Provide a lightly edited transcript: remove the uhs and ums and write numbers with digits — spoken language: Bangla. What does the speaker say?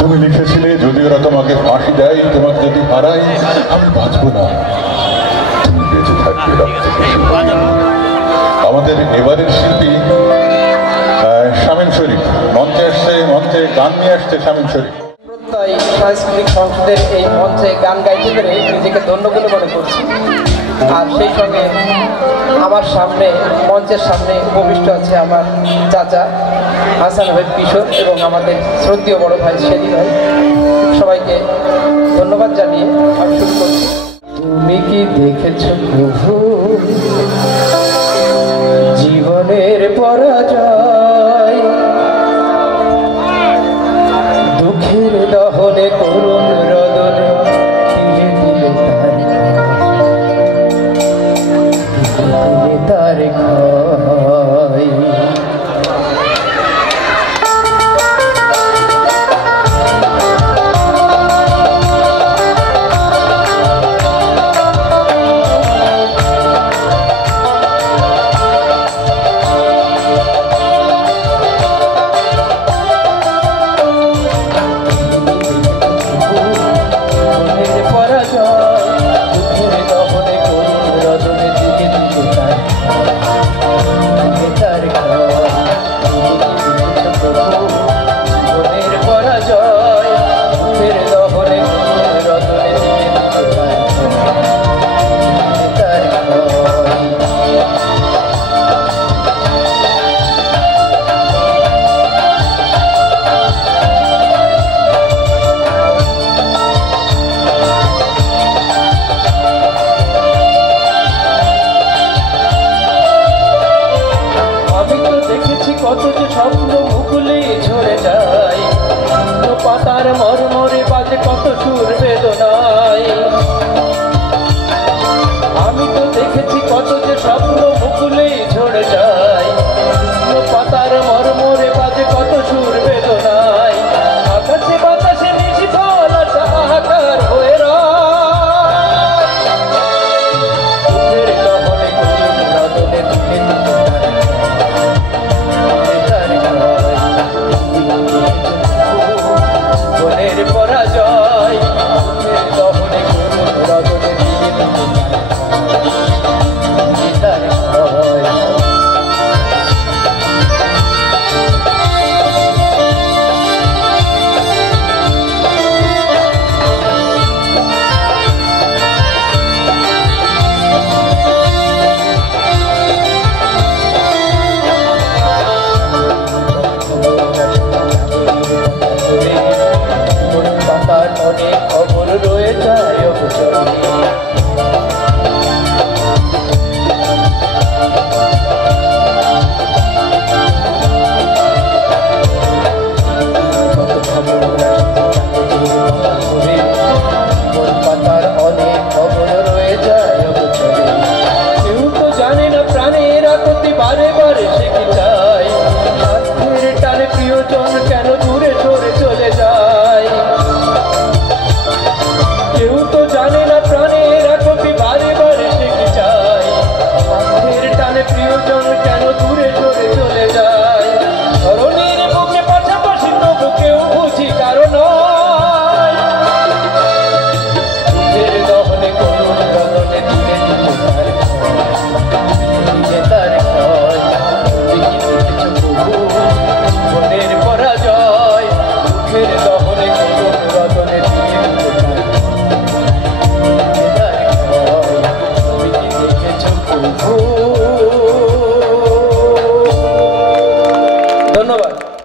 তুমি লিখেছিলে যদি ওরা তোমাকে ফাঁসি দেয়, তোমাকে যদি হারাই, আমি বাঁচব না, তুমি বেঁচে থাকবে রক্ত। আমাদের এবারের শিল্পী শামীম শরীফ মঞ্চে আসছে, মঞ্চে গান নিয়ে আসছে শামীম শরীফ। সাংস্কৃতিক সংসদের এই মঞ্চে গান গাইতে পেরে নিজেকে ধন্য বলে মনে করছি। আর সেই সঙ্গে আমার সামনে, মঞ্চের সামনে উপবিষ্ট আছে আমার চাচা হাসান ভাই কিশোর এবং আমাদের শ্রদ্ধেয় বড় ভাই শেরি ভাই। সবাইকে ধন্যবাদ জানিয়ে আমি শুরু করছি। তুমি কি দেখেছ প্রভু জীবনের পরাজয়, দুঃখের দহনে করুণ রদনে ধীরে ধীরে তার ক্ষয়। কত যে স্বপ্ন মুকুলে ঝরে যায়, পাতার মরমরে বাজে কত সুর বেদনায়। আমি তো দেখেছি কত যে স্বপ্ন মুকুলে ঝরে যায়, পাতার মরমরে বাজে কত সুর বেদনায়। আকাশে বাতাসে মিশি ফলাটা আকার হয়ে